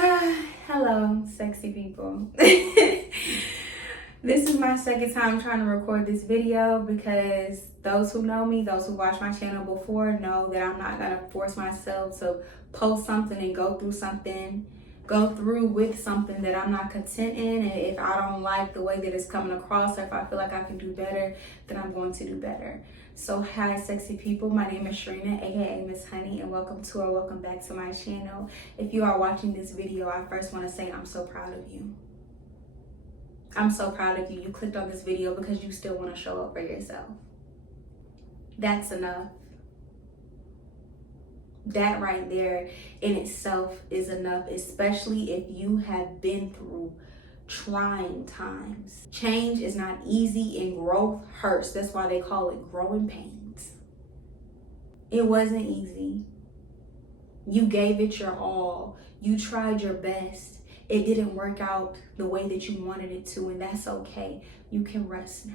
Hello, sexy people. This is my second time trying to record this video because those who know me, those who watched my channel before, know that I'm not going to force myself to post something and go through with something that I'm not content in. And if I don't like the way that it's coming across, or if I feel like I can do better, then I'm going to do better. So hi sexy people, my name is Sharina, aka Miss Honey, and welcome back to my channel. If you are watching this video, I first want to say I'm so proud of you. I'm so proud of you. You clicked on this video because you still want to show up for yourself. That's enough. That right there in itself is enough, especially if you have been through trying times. Change is not easy and growth hurts. That's why they call it growing pains. It wasn't easy. You gave it your all. You tried your best. It didn't work out the way that you wanted it to, and that's okay. You can rest now.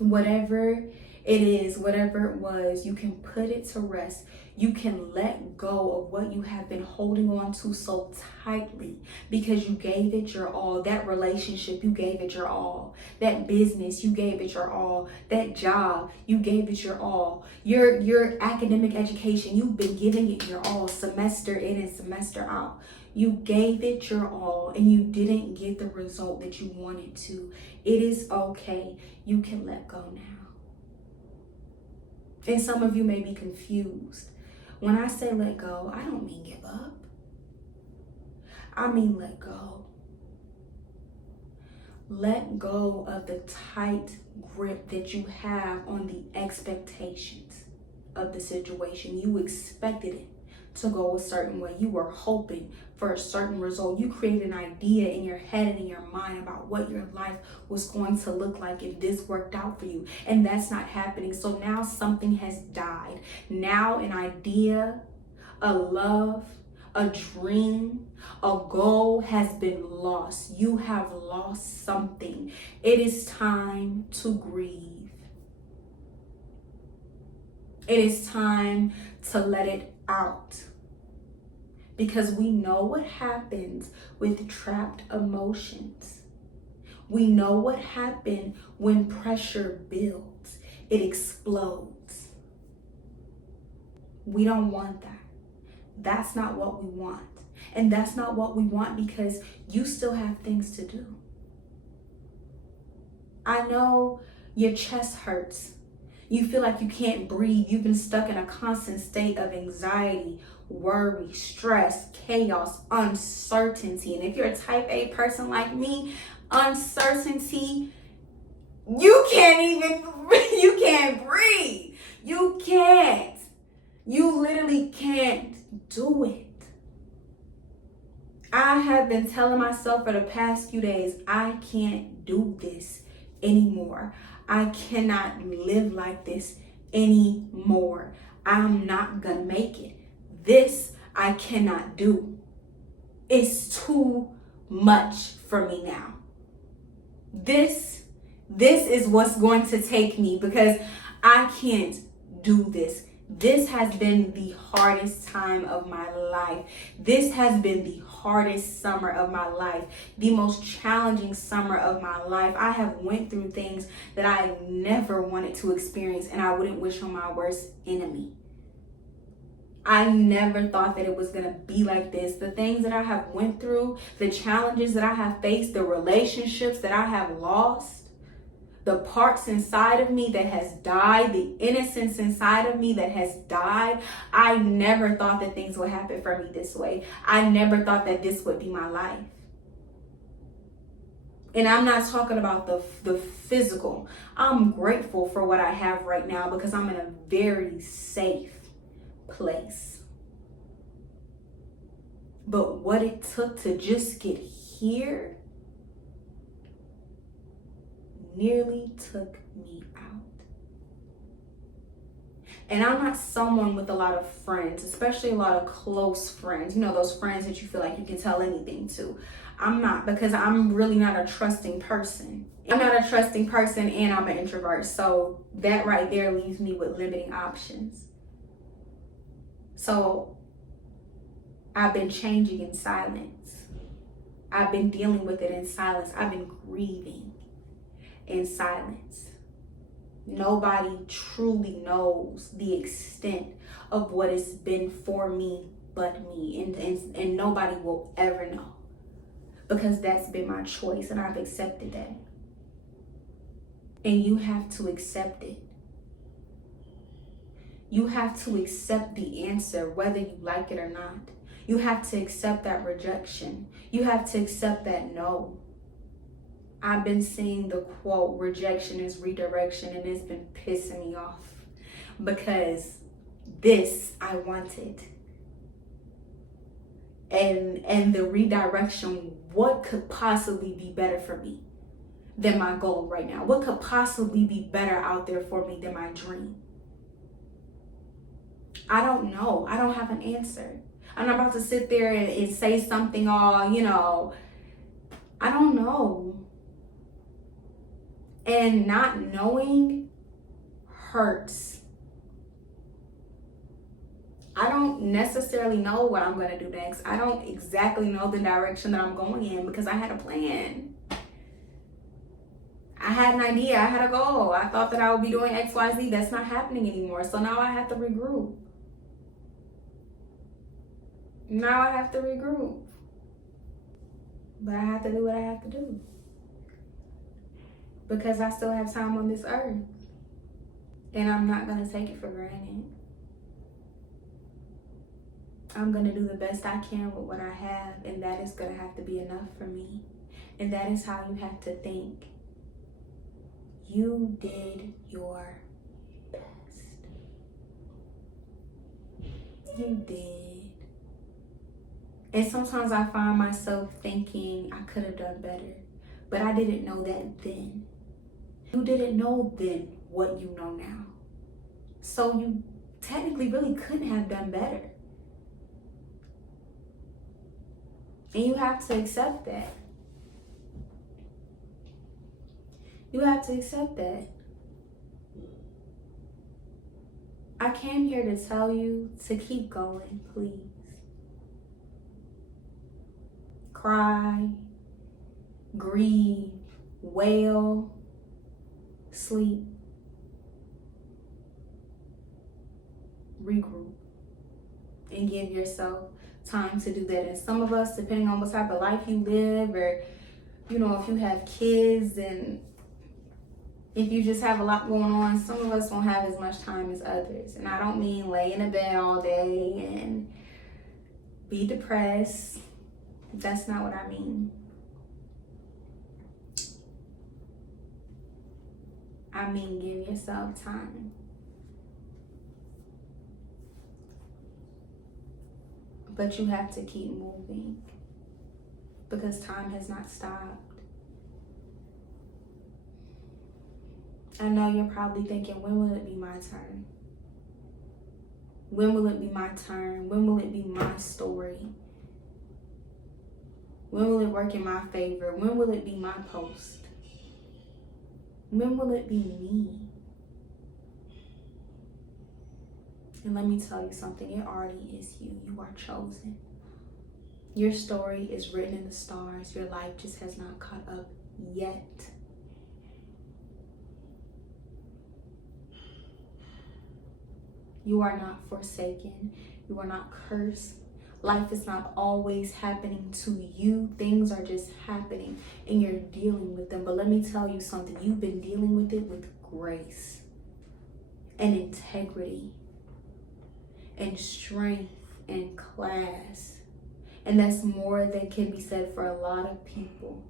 Whatever it is, whatever it was, you can put it to rest. You can let go of what you have been holding on to so tightly because you gave it your all. That relationship, you gave it your all. That business, you gave it your all. That job, you gave it your all. Your academic education, you've been giving it your all semester in and semester out. You gave it your all and you didn't get the result that you wanted to. It is okay. You can let go now. And some of you may be confused. When I say let go, I don't mean give up. I mean let go. Let go of the tight grip that you have on the expectations of the situation. You expected it to go a certain way. You were hoping for a certain result. You created an idea in your head and in your mind about what your life was going to look like if this worked out for you. And that's not happening. So now something has died. Now an idea, a love, a dream, a goal has been lost. You have lost something. It is time to grieve. It is time to let it out. Because we know what happens with trapped emotions. We know what happens when pressure builds. It explodes. We don't want that. That's not what we want. And that's not what we want because you still have things to do. I know your chest hurts. You feel like you can't breathe. You've been stuck in a constant state of anxiety, worry, stress, chaos, uncertainty. And if you're a type A person like me, uncertainty, you can't breathe. You can't. You literally can't do it. I have been telling myself for the past few days, I can't do this anymore. I cannot live like this anymore. I'm not gonna make it. This I cannot do. It's too much for me now. This is what's going to take me because I can't do this. This has been the hardest time of my life. This has been the hardest summer of my life, the most challenging summer of my life. I have went through things that I never wanted to experience and I wouldn't wish on my worst enemy. I never thought that it was going to be like this. The things that I have went through, the challenges that I have faced, the relationships that I have lost, the parts inside of me that has died, the innocence inside of me that has died. I never thought that things would happen for me this way. I never thought that this would be my life. And I'm not talking about the physical. I'm grateful for what I have right now because I'm in a very safe place. But what it took to just get here nearly took me out. And I'm not someone with a lot of friends, especially a lot of close friends. You know, those friends that you feel like you can tell anything to. I'm not, because I'm really not a trusting person. I'm not a trusting person and I'm an introvert. So that right there leaves me with limiting options. So I've been changing in silence. I've been dealing with it in silence. I've been grieving in silence. Nobody truly knows the extent of what it's been for me but me. And nobody will ever know. Because that's been my choice and I've accepted that. And you have to accept it. You have to accept the answer whether you like it or not. You have to accept that rejection. You have to accept that no. I've been seeing the quote, rejection is redirection, and it's been pissing me off because this I wanted. And the redirection, what could possibly be better for me than my goal right now? What could possibly be better out there for me than my dream? I don't know. I don't have an answer. I'm not about to sit there and say something all, I don't know. And not knowing hurts. I don't necessarily know what I'm going to do next. I don't exactly know the direction that I'm going in because I had a plan. I had an idea. I had a goal. I thought that I would be doing X, Y, Z. That's not happening anymore. So now I have to regroup. But I have to do what I have to do. Because I still have time on this earth. And I'm not going to take it for granted. I'm going to do the best I can with what I have. And that is going to have to be enough for me. And that is how you have to think. You did your best. You did. And sometimes I find myself thinking I could have done better. But I didn't know that then. You didn't know then what you know now. So you technically really couldn't have done better. And you have to accept that. You have to accept that. I came here to tell you to keep going, please. Cry, grieve, wail, sleep, regroup, and give yourself time to do that. And some of us, depending on what type of life you live, or if you have kids, and if you just have a lot going on, some of us won't have as much time as others. And I don't mean lay in a bed all day and be depressed. That's not what I mean. I mean, give yourself time. But you have to keep moving because time has not stopped. I know you're probably thinking, when will it be my turn? When will it be my turn? When will it be my story? When will it work in my favor? When will it be my post? When will it be me? And let me tell you something, it already is you. You are chosen. Your story is written in the stars. Your life just has not caught up yet. You are not forsaken. You are not cursed. Life is not always happening to you. Things are just happening and you're dealing with them. But let me tell you something. You've been dealing with it with grace and integrity and strength and class. And that's more than can be said for a lot of people.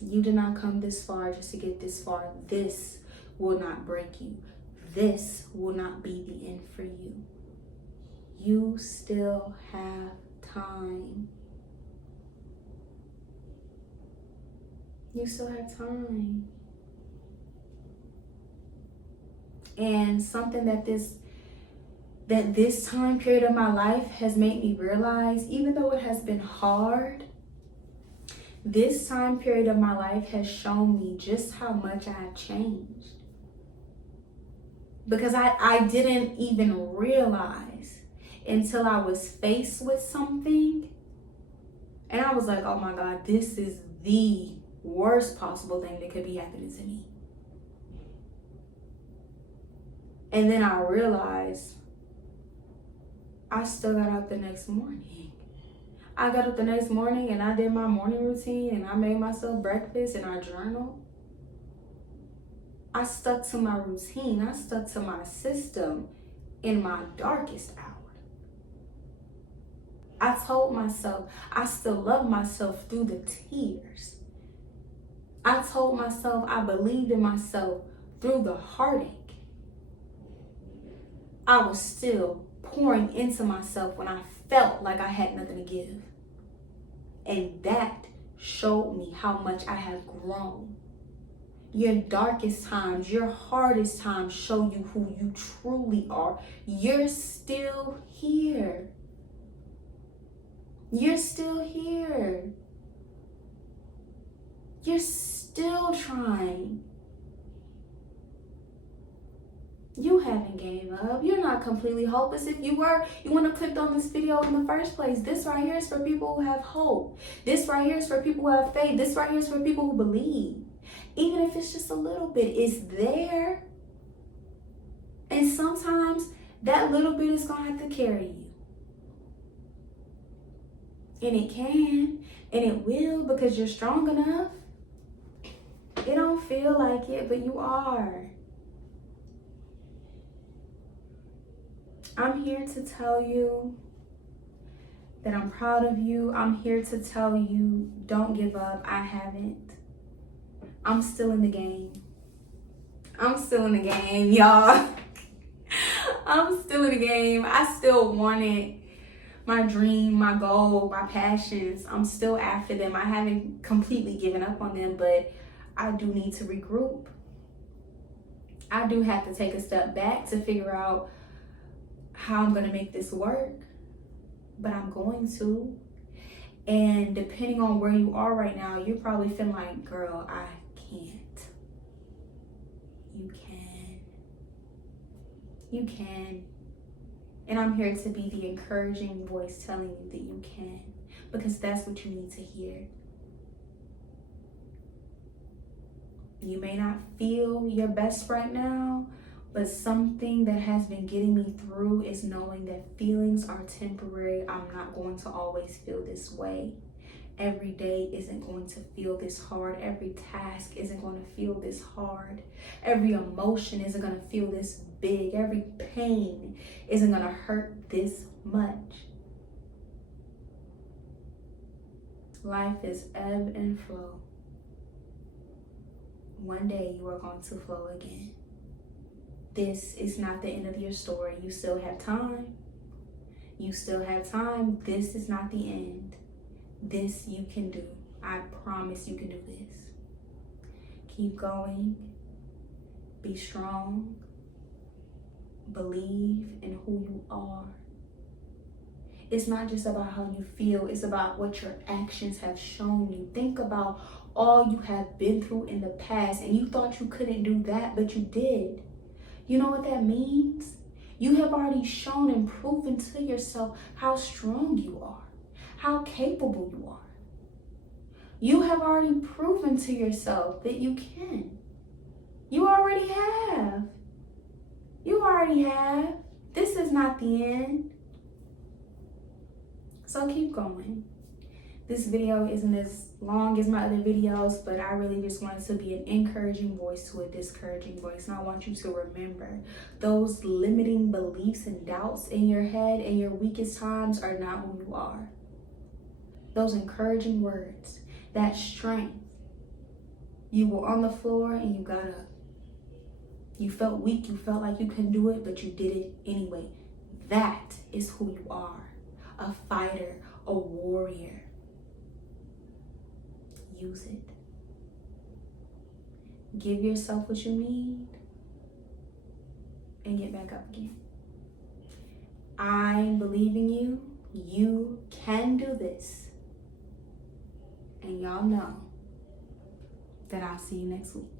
You did not come this far just to get this far. This will not break you. This will not be the end for you. You still have time. You still have time. And something that this time period of my life has made me realize, even though it has been hard, this time period of my life has shown me just how much I have changed. Because I didn't even realize until I was faced with something and I was like, oh my God, this is the worst possible thing that could be happening to me. And then I realized I still got up the next morning. I got up the next morning and I did my morning routine and I made myself breakfast and I journaled. I stuck to my routine. I stuck to my system in my darkest hour. I told myself I still love myself through the tears. I told myself I believed in myself through the heartache. I was still pouring into myself when I felt like I had nothing to give. And that showed me how much I have grown. Your darkest times, your hardest times show you who you truly are. You're still here. You're still here. You're still trying. You haven't gave up. You're not completely hopeless. If you were, you wouldn't have clicked on this video in the first place. This right here is for people who have hope. This right here is for people who have faith. This right here is for people who believe. Even if it's just a little bit, it's there. And sometimes that little bit is going to have to carry you. And it can, and it will, because you're strong enough. It don't feel like it, but you are. I'm here to tell you that I'm proud of you. I'm here to tell you, don't give up. I haven't. I'm still in the game. I'm still in the game, y'all. I'm still in the game. I still want it. My dream, my goal, my passions, I'm still after them. I haven't completely given up on them, but I do need to regroup. I do have to take a step back to figure out how I'm going to make this work, but I'm going to. And depending on where you are right now, you're probably feeling like, girl, I can't. You can. You can. And I'm here to be the encouraging voice telling you that you can, because that's what you need to hear. You may not feel your best right now, but something that has been getting me through is knowing that feelings are temporary. I'm not going to always feel this way. Every day isn't going to feel this hard. Every task isn't going to feel this hard. Every emotion isn't going to feel this big. Every pain isn't going to hurt this much. Life is ebb and flow. One day you are going to flow again. This is not the end of your story. You still have time. You still have time. This is not the end. This you can do. I promise you can do this. Keep going. Be strong. Believe in who you are. It's not just about how you feel. It's about what your actions have shown you. Think about all you have been through in the past, and you thought you couldn't do that, but you did. You know what that means? You have already shown and proven to yourself how strong you are, how capable you are. You have already proven to yourself that you can. You already have. You already have. This is not the end. So keep going. This video isn't as long as my other videos, but I really just wanted to be an encouraging voice to a discouraging voice. And I want you to remember, those limiting beliefs and doubts in your head in your weakest times are not who you are. Those encouraging words, that strength. You were on the floor and you got up. You felt weak, you felt like you couldn't do it, but you did it anyway. That is who you are. A fighter, a warrior. Use it. Give yourself what you need and get back up again. I believe in you. You can do this. And y'all know that I'll see you next week.